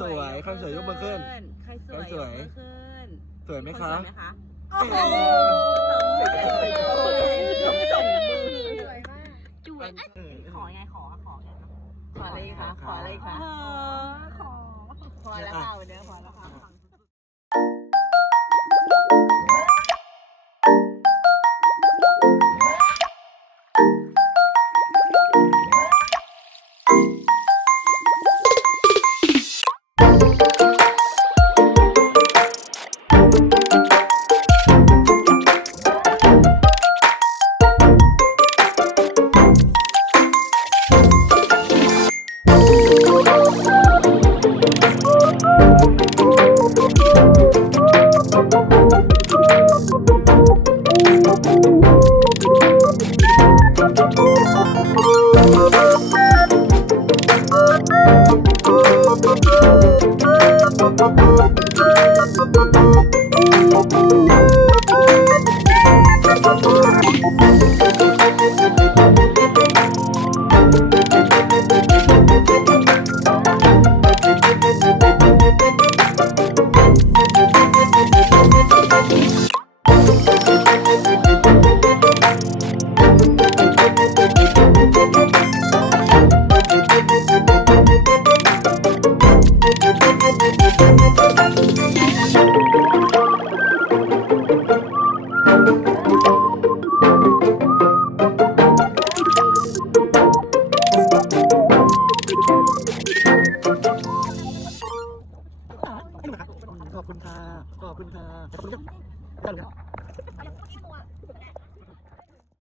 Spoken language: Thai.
สวยใครสวยยกมือขึ้นใครสวยใครสวยกมือขึ้นสวยไหมนคะสวยไหมคะโอ้โหส่งมือสวยมากจุ๋ยเออขอไงขอขอไงขออะไรคะขออะไรคะขอพอแล้วค่ะวันนี้พอแล้ว Thank you. ขอบคุณค่ะ ขอบคุณค่ะขอบคุณครับ